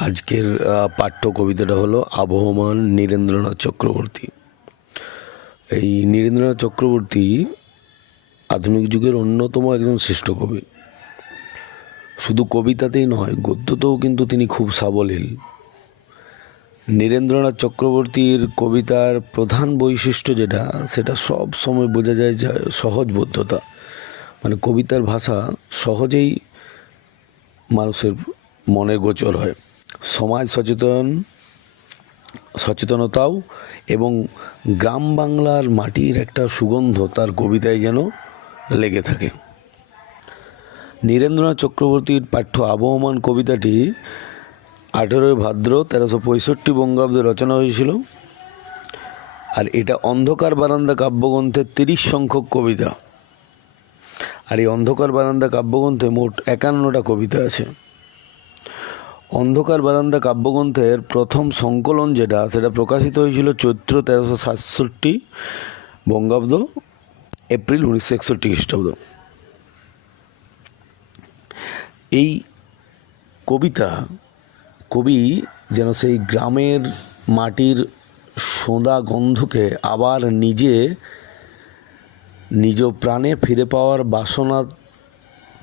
আজকের পাঠ্য কবিতাটা হলো আবহমান নীরেন্দ্রনাথ চক্রবর্তী। এই নীরেন্দ্রনাথ চক্রবর্তী আধুনিক যুগের অন্যতম একজন শ্রেষ্ঠ কবি। শুধু কবিতাতেই নয়, গদ্যতেও কিন্তু তিনি খুব সাবলীল। নীরেন্দ্রনাথ চক্রবর্তীর কবিতার প্রধান বৈশিষ্ট্য যেটা, সেটা সব সময় বোঝা যায় যে, সহজবোধ্যতা। মানে কবিতার ভাষা সহজেই মানুষের মনে গোচর হয়। সমাজ সচেতন, সচেতনতাও এবং গ্রাম বাংলার মাটির একটা সুগন্ধ তার কবিতায় যেন লেগে থাকে। নীরেন্দ্রনাথ চক্রবর্তীর পাঠ্য আবহমান কবিতাটি আঠেরোই ভাদ্র তেরোশো পঁয়ষট্টি বঙ্গাব্দে রচনা হয়েছিল। আর এটা অন্ধকার বারান্দা কাব্যগ্রন্থের তিরিশ সংখ্যক কবিতা। আর এই অন্ধকার বারান্দা কাব্যগ্রন্থে মোট একান্নটা কবিতা আছে। অন্ধকার বারান্দা কাব্যগ্রন্থের প্রথম সংকলন যেটা, সেটা প্রকাশিত হয়েছিল চৈত্র তেরোশো সাতষট্টি, বঙ্গাব্দ, এপ্রিল উনিশশো একষট্টি খ্রিস্টাব্দ। এই কবিতা, কবি যেন সেই গ্রামের মাটির সোঁদা গন্ধকে আবার নিজে, নিজ প্রাণে ফিরে পাওয়ার বাসনা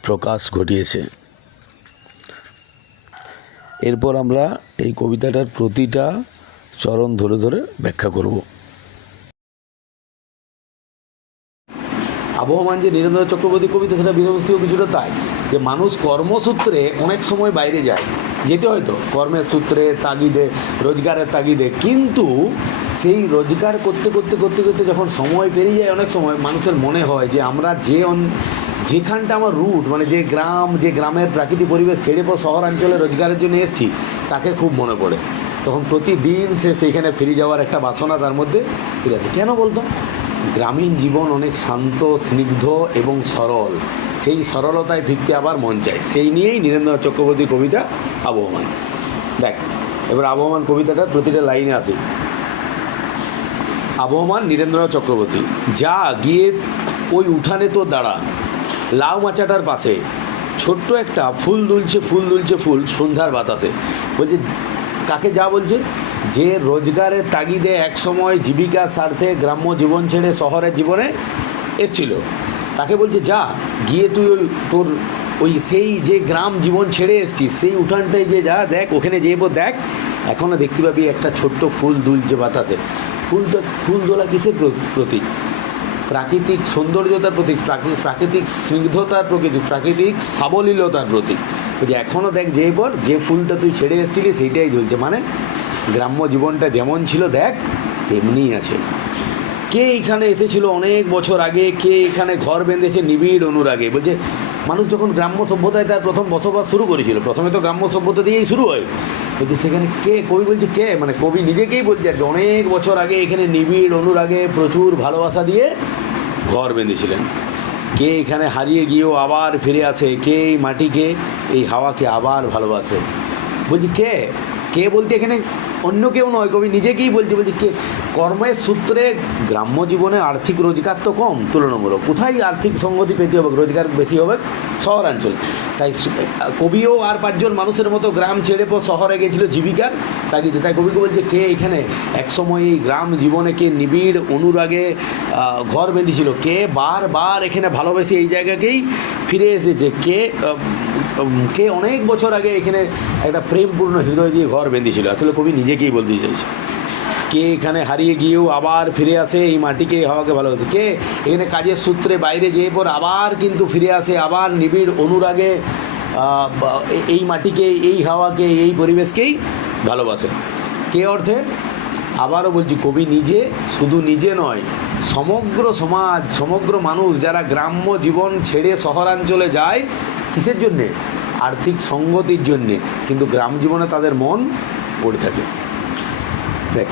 প্রকাশ ঘটিয়েছে। এরপর আমরা এই কবিতাটার প্রতিটা চরণ ধরে ধরে ব্যাখ্যা করব। আবহমান যে নীরেন্দ্র চক্রবর্তী কবিতা সেটা বিষয়বস্তু কিছুটা তাই, যে মানুষ কর্মসূত্রে অনেক সময় বাইরে যায়। যেতে হয়তো কর্মের সূত্রে, তাগিদে, রোজগারের তাগিদে। কিন্তু সেই রোজগার করতে করতে করতে করতে যখন সময় পেরিয়ে যায়, অনেক সময় মানুষের মনে হয় যে আমরা যে যেখানটা আমার রুট মানে যে গ্রাম, যে গ্রামের প্রাকৃতিক পরিবেশ ছেড়ে পর শহরাঞ্চলে রোজগারের জন্য এসেছি, তাকে খুব মনে পড়ে। তখন প্রতিদিন সে সেইখানে ফিরে যাওয়ার একটা বাসনা তার মধ্যে ফিরে আছে কেন বলতো? গ্রামীণ জীবন অনেক শান্ত, স্নিগ্ধ এবং সরল। সেই সরলতায় ফিরতে আবার মন চায়। সেই নিয়েই নীরেন্দ্রনাথ চক্রবর্তীর কবিতা আবহমান। দেখ, এবার আবহমান কবিতাটার প্রতিটা লাইনে আসি। আবহমান নীরেন্দ্রনাথ চক্রবর্তী, যা গিয়ে ওই উঠানে তো দাঁড়া লাউ মাচাটার পাশে ছোট্ট একটা ফুল দুলছে ফুল দুলছে, ফুল, সন্ধ্যার বাতাসে। বলছে, কাকে যা বলছে? যে রোজগারের তাগিদে একসময় জীবিকার স্বার্থে গ্রাম্য জীবন ছেড়ে শহরের জীবনে এসছিল। তাকে বলছে, যা, গিয়ে তুই ওই তোর ওই সেই যে গ্রাম জীবন ছেড়ে এসছিস, সেই উঠানটায় যে যা, দেখ, ওখানে যেয়ে দেখ এখনও দেখতে পাবি একটা ছোট্ট ফুল দুলছে বাতাসে। ফুল তো, ফুল দোলা কিসের প্র- প্রতীক? প্রাকৃতিক সৌন্দর্যতার প্রতীক, প্রাকৃ- প্রাকৃতিক স্নিগ্ধতার প্রকৃতিক প্রাকৃতিক সাবলীলতার প্রতীক। যে এখনও দেখ যে পর, যে ফুলটা তুই ছেড়ে এসেছিলি সেইটাই ধরছে মানে গ্রাম্য জীবনটা যেমন ছিল, দেখ তেমনি আছে। কে এখানে এসেছিল অনেক বছর আগে? কে এখানে ঘর বেঁধেছে নিবিড় অনুরাগে? বলছে মানুষ যখন গ্রাম্য সভ্যতায় তার প্রথম বসবাস শুরু করেছিল, প্রথমে তো গ্রাম্য সভ্যতা দিয়েই শুরু হয়। বলছে সেখানে কে, কবি বলছে কে? মানে কবি নিজেকেই বলছে আর অনেক বছর আগে এখানে নিবিড় অনুরাগে প্রচুর ভালোবাসা দিয়ে ঘর বেঁধেছিলেন। কে এখানে হারিয়ে গিয়েও আবার ফিরে আসে? কে এই মাটিকে, এই হাওয়াকে আবার ভালোবাসে? বলছি কে? কে বলতে এখানে অন্য কেউ নয়, কবি নিজেকেই বলছে, বলছি, কে কর্মের সূত্রে গ্রাম্য জীবনে আর্থিক রোজগার তো কম, তুলনামূলক। কোথায় আর্থিক সংগতি পেতে হবে, রোজগার বেশি হবে? শহরাঞ্চলে। তাই কবিও আর পাঁচজন মানুষের মতো গ্রাম ছেড়ে পর শহরে গেছিল জীবিকার তাগিদে তাই কবিকে বলছে, কে এখানে? একসময় এই গ্রাম জীবনে কে নিবিড় অনুরাগে ঘর বেঁধেছিল। কে বারবার এখানে ভালোবেসে এই জায়গাকেই ফিরে এসেছে? কে কে অনেক বছর আগে এখানে একটা প্রেমপূর্ণ হৃদয় দিয়ে ঘর বেঁধেছিল। আসলে কবি নিজেকেই বলতে চাইছে। কে এখানে হারিয়ে গিয়েও আবার ফিরে আসে, এই মাটিকে হাওয়াকে ভালোবাসে। কে এখানে কাজের সূত্রে বাইরে যেয়ে পর আবার কিন্তু ফিরে আসে, আবার নিবিড় অনুরাগে এই মাটিকে, এই হাওয়াকে, এই পরিবেশকেই ভালোবাসে। কে অর্থে? আবারও বলছি, কবি নিজে, শুধু নিজে নয়, সমগ্র সমাজ, সমগ্র মানুষ যারা গ্রাম্য জীবন ছেড়ে শহরাঞ্চলে যায় কিসের জন্যে? আর্থিক সঙ্গতির জন্যে। কিন্তু গ্রাম জীবনে তাদের মন পড়ে থাকে। দেখ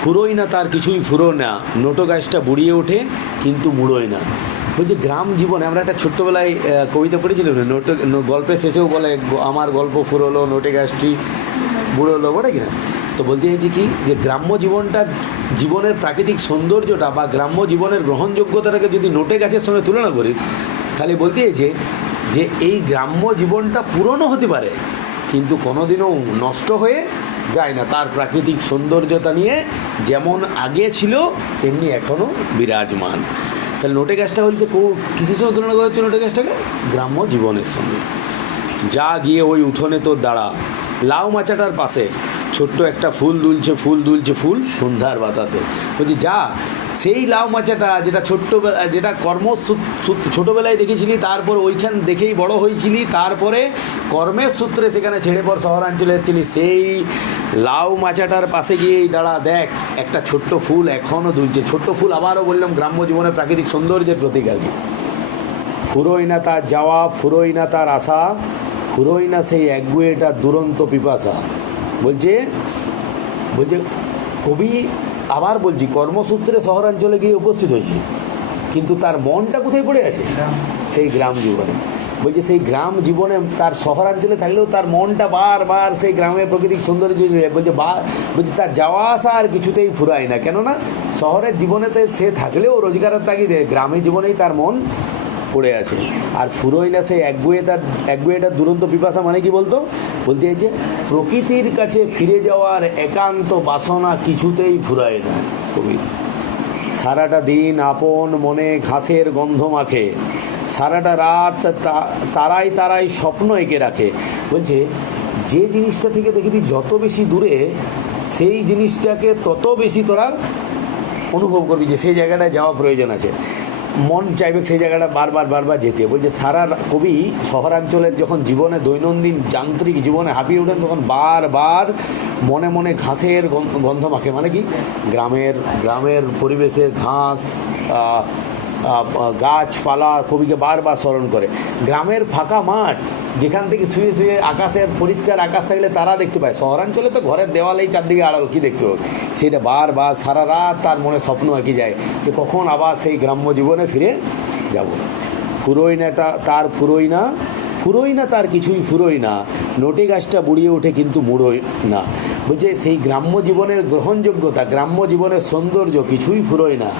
ফুরোই না তার কিছুই ফুরো না। নোটো গাছটা বুড়িয়ে ওঠে, কিন্তু মুড়োয় না। বলছি, গ্রাম জীবনে আমরা একটা ছোট্টবেলায় কবিতা পড়েছিলাম না? নোটো গল্পের শেষেও বলে, আমার গল্প ফুরোলো, নোটে গাছটি বুড়োলো বলে কিনা তো বলতে চাইছি কি, যে গ্রাম্য জীবনটা, জীবনের প্রাকৃতিক সৌন্দর্যটা বা গ্রাম্য জীবনের গ্রহণযোগ্যতাটাকে যদি নোটে গাছের সঙ্গে তুলনা করি, তাহলে বলতে চাইছে যে এই গ্রাম্য জীবনটা পুরনো হতে পারে, কিন্তু কোনোদিনও নষ্ট হয়ে যায় না। তার প্রাকৃতিক সৌন্দর্যতা নিয়ে যেমন আগে ছিল, তেমনি এখনও বিরাজমান। তাহলে নোটে গাছটা বলতে কিসের সঙ্গে তুলনা করা হচ্ছে নোটে গাছটাকে গ্রাম্য জীবনের সঙ্গে। যা গিয়ে ওই উঠোনে তোর দাঁড়া। লাউ মাচাটার পাশে ছোট্ট একটা ফুল দুলছে ফুল দুলছে, ফুল সন্ধ্যার বাতাসে। বলছি, যা সেই লাউ মাচাটা যেটা ছোট্ট যেটা কর্ম ছোটোবেলায় দেখেছিলি, তারপর ওইখান দেখেই বড় হয়েছিলি, তারপরে কর্মের সূত্রে সেখানে ছেড়ে পর শহরাঞ্চলে এসেছিলি। সেই লাউ মাচাটার পাশে গিয়েই দাঁড়া, দেখ, একটা ছোট্ট ফুল এখনও দুলছে। ছোট্ট ফুল আবারও বললাম, গ্রাম্য জীবনের প্রাকৃতিক সৌন্দর্যের প্রতীক আর কি। ফুরোই না তার যাওয়া ফুরোই না তার আশা ফুরোই না সেই একগুয়েটা দুরন্ত পিপাসা। বলছে বলছে, কবি আবার বলছি, কর্মসূত্রে শহরাঞ্চলে গিয়ে উপস্থিত হয়েছি। কিন্তু তার মনটা কোথায় পড়ে আছে? সেই গ্রাম জীবনে। বলছে, সেই গ্রাম জীবনে তার শহরাঞ্চলে থাকলেও তার মনটা বারবার সেই গ্রামের প্রাকৃতিক সৌন্দর্য বলছে, বা বলছে, তার যাওয়া আসা আর কিছুতেই ফুরায় না। কেননা, শহরের জীবনেতে সে থাকলেও রোজগারের তাগিদে গ্রামের জীবনেই তার মন পড়ে আছে। আর ফুরোই না সেই একগুয়েটার একগুয়েটার দুরন্ত পিপাসা মানে কি বলতো? বলতে চাইছে, প্রকৃতির কাছে ফিরে যাওয়ার একান্ত বাসনা কিছুতেই ফুরায় না কবি। সারাটা দিন আপন মনে ঘাসের গন্ধ মাখে। সারাটা রাত তারাই তারাই স্বপ্ন এঁকে রাখে। বলছে, যে জিনিসটা থেকে দেখবি যত বেশি দূরে, সেই জিনিসটাকে তত বেশি তোরা অনুভব করবি যে সেই জায়গাটায় যাওয়া প্রয়োজন আছে। মন চাইবে সেই জায়গাটা বারবার বারবার যেতে। বলছে, সারা কবি শহরাঞ্চলের যখন জীবনে দৈনন্দিন যান্ত্রিক জীবনে হাঁপিয়ে ওঠেন তখন বারবার মনে মনে ঘাসের গন্ধ মাখে। মানে কি? গ্রামের গ্রামের পরিবেশের ঘাস গাছপালা কবিকে বারবার স্মরণ করে। গ্রামের ফাঁকা মাঠ, যেখান থেকে শুয়ে শুয়ে আকাশের পরিষ্কার আকাশ থাকলে তারা দেখতে পায়। শহরাঞ্চলে তো ঘরের দেওয়ালেই চারদিকে আড়াল, কী দেখতে পাবে সেটা বারবার সারা রাত তার মনে স্বপ্ন আঁকি যায় যে কখন আবার সেই গ্রাম্য জীবনে ফিরে যাব। ফুরোই না তা- তার ফুরোই না ফুরোই না তার কিছুই ফুরোই না নোটে গাছটা বুড়িয়ে ওঠে কিন্তু মুড়োই না। বলছে, সেই গ্রাম্য জীবনের গ্রহণযোগ্যতা, গ্রাম্য জীবনের সৌন্দর্য কিছুই ফুরোয় না।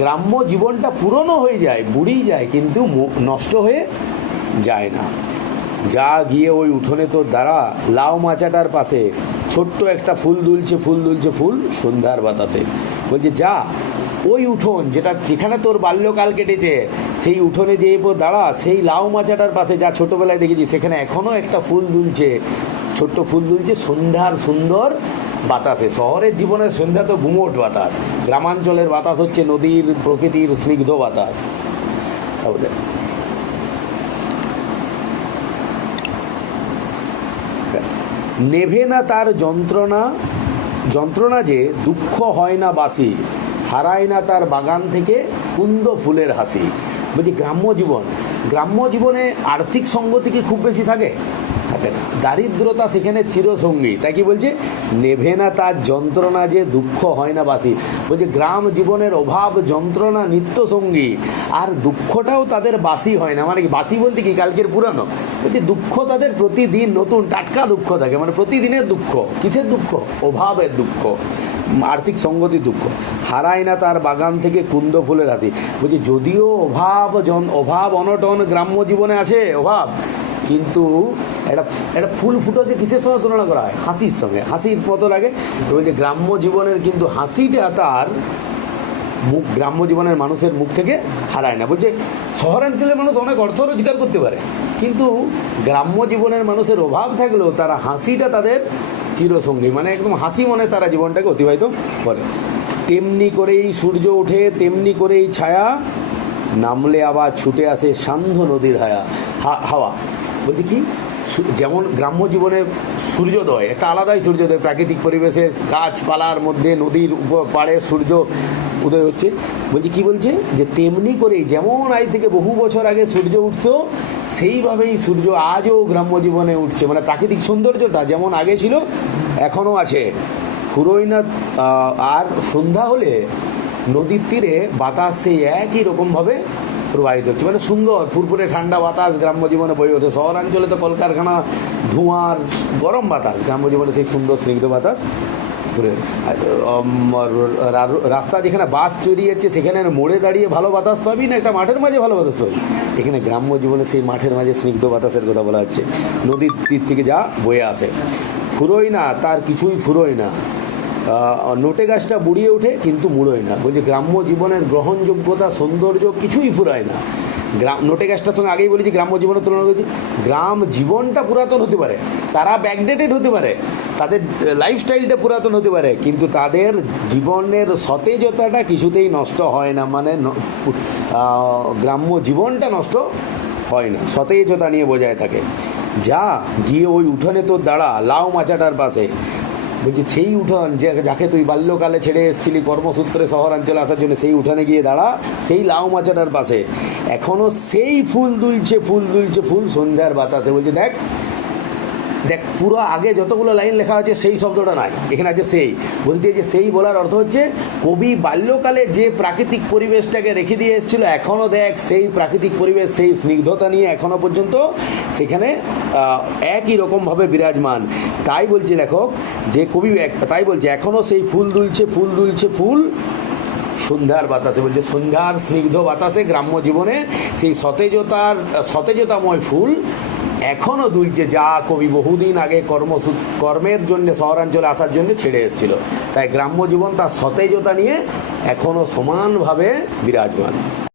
গ্রাম্য জীবনটা পুরনো হয়ে যায় বুড়িয়ে যায়, কিন্তু নষ্ট হয়ে যায় না। যা গিয়ে ওই উঠোনে তোর দ্বারা লাউ মাচাটার পাশে, ছোট্ট একটা ফুল দুলছে ফুল দুলছে, ফুল সন্ধ্যার বাতাসে। বলছে, যা, ওই উঠোন যেটা যেখানে তোর বাল্যকাল কেটেছে, সেই উঠোনে যে এরপর দাঁড়া, সেই লাউ মাচাটার পাশে যা ছোটোবেলায় দেখেছি, সেখানে এখনও একটা ফুল দুলছে। ছোট্ট ফুল দুলছে সন্ধ্যার সুন্দর বাতাসে শহরের জীবনের সন্ধ্যা তো গুমোট বাতাস। গ্রামাঞ্চলের বাতাস হচ্ছে নদীর প্রকৃতির স্নিগ্ধ বাতাস। নেভে না তার যন্ত্রণা? যন্ত্রণা যে দুঃখ হয় না বাসি, হারায় না তার বাগান থেকে কুন্দ ফুলের হাসি। বলছি, গ্রাম্য জীবন গ্রাম্য জীবনে আর্থিক সঙ্গতি কি খুব বেশি থাকে? থাকে না। দারিদ্রতা সেখানে চিরসঙ্গী। তাই কি বলছে? নেভে না তার যন্ত্রণা যে দুঃখ হয় না বাসি। বলছে, গ্রাম জীবনের অভাব, যন্ত্রণা নিত্য সঙ্গী আর দুঃখটাও তাদের বাসি হয় না। মানে কি, বাসি বলতে কি, কালকের পুরানো? বলছে, দুঃখ তাদের প্রতিদিন নতুন। টাটকা দুঃখ থাকে। মানে প্রতিদিনের দুঃখ। কিসের দুঃখ? অভাবের দুঃখ। আর্থিক সঙ্গতি দুঃখ। হারায় না তার বাগান থেকে কুন্দ ফুলের হাসি। বলছি, যদিও অভাব জন, অভাব অনটন গ্রাম্য জীবনে আছে, অভাব। কিন্তু একটা একটা ফুল ফুটোকে কিসের সঙ্গে তুলনা করা হয়? হাসির সঙ্গে, হাসির মতো লাগে। তো বলছে, গ্রাম্য জীবনের কিন্তু হাসিটা তার মুখ, গ্রাম্য জীবনের মানুষের মুখ থেকে হারায় না। বলছে, শহরাঞ্চলের মানুষ অনেক অর্থ রোজগার করতে পারে, কিন্তু গ্রাম্য জীবনের মানুষের অভাব থাকলেও তারা হাসিটা তাদের চিরসঙ্গী মানে একদম হাসি মনে তারা জীবনটাকে অতিবাহিত করে। তেমনি করেই সূর্য ওঠে, তেমনি করেই ছায়া, নামলে আবার ছুটে আসে সান্ধ্য নদীর হায়া হাওয়া। বলতে কি যেমন গ্রাম্য জীবনে সূর্যোদয়, একটা আলাদাই সূর্যোদয়, প্রাকৃতিক পরিবেশে গাছপালার মধ্যে, নদীর পাড়ে সূর্য উদয় হচ্ছে। বলছি, কি বলছে? যে তেমনি করেই যেমন আজ থেকে বহু বছর আগে সূর্য উঠতো, সেইভাবেই সূর্য আজও গ্রাম্য জীবনে উঠছে। মানে প্রাকৃতিক সৌন্দর্যটা যেমন আগে ছিল, এখনও আছে। ফুরোই না আর সন্ধ্যা হলে নদীর তীরে বাতাস সেই একই রকমভাবে প্রবাহিত হচ্ছে। মানে সুন্দর ফুরফুরে ঠান্ডা বাতাস গ্রাম্য জীবনে বয়ে ওঠে। শহরাঞ্চলে তো কলকারখানা ধোঁয়ার গরম বাতাস গ্রাম্য জীবনে সেই সুন্দর স্নিগ্ধ বাতাস আর, রাস্তা যেখানে বাস চড়িয়েছে সেখানে মোড়ে দাঁড়িয়ে ভালো বাতাস পাবি না একটা মাঠের মাঝে ভালো বাতাস পাবি? এখানে গ্রাম্য জীবনে সেই মাঠের মাঝে স্নিগ্ধ বাতাসের কথা বলা হচ্ছে। নদীর তীর থেকে যা বয়ে আসে। ফুরোয় না তার কিছুই ফুরোয় না। নোটে গাছটা বুড়িয়ে ওঠে, কিন্তু মুড়োয় না। বলছে, গ্রাম্য জীবনের গ্রহণযোগ্যতা, সৌন্দর্য কিছুই ফুরায় না। গ্রাম নোটে গাছটার সঙ্গে আগেই বলেছি, গ্রাম্য জীবনের তুলনা করেছি। গ্রাম জীবনটা পুরাতন হতে পারে। তারা ব্যাকডেটেড হতে পারে। তাদের লাইফস্টাইলটা পুরাতন হতে পারে। কিন্তু তাদের জীবনের সতেজতাটা কিছুতেই নষ্ট হয় না। মানে গ্রাম্য জীবনটা নষ্ট হয় না। সতেজতা নিয়ে বজায় থাকে। যা গিয়ে ওই উঠোনে তোর দাঁড়া, লাউ মাচাটার পাশে। বলছি, সেই উঠান, যে যাকে তুই বাল্যকালে ছেড়ে এসেছিলি কর্মসূত্রে শহরাঞ্চলে আসার জন্য, সেই উঠানে গিয়ে দাঁড়া, সেই লাউ মাচাটার পাশে। এখনও সেই ফুল দুলছে ফুল দুলছে, ফুল সন্ধ্যার বাতাসে। বলছে, দেখ দেখ, পুরো আগে যতগুলো লাইন লেখা আছে সেই শব্দটা নাই। এখানে আছে সেই। বলতে যে সেই বলার অর্থ হচ্ছে, কবি বাল্যকালে যে প্রাকৃতিক পরিবেশটাকে রেখে দিয়ে এসেছিল এখনও দেখ, সেই প্রাকৃতিক পরিবেশ, সেই স্নিগ্ধতা নিয়ে এখনও পর্যন্ত সেখানে একই রকমভাবে বিরাজমান। তাই বলছে লেখক, যে কবি তাই বলছে এখনও সেই ফুল দুলছে ফুল দুলছে ফুল, সন্ধ্যার বাতাসে বলছে, সন্ধ্যার স্নিগ্ধ বাতাসে গ্রাম্য জীবনে সেই সতেজতার, সতেজতাময় ফুল এখনও দুলছে যা কবি বহুদিন আগে কর্মসূ কর্মের জন্য শহরাঞ্চলে আসার জন্য ছেড়ে এসেছিল। তাই গ্রাম্য জীবন তার সতেজতা নিয়ে এখনও সমানভাবে বিরাজমান।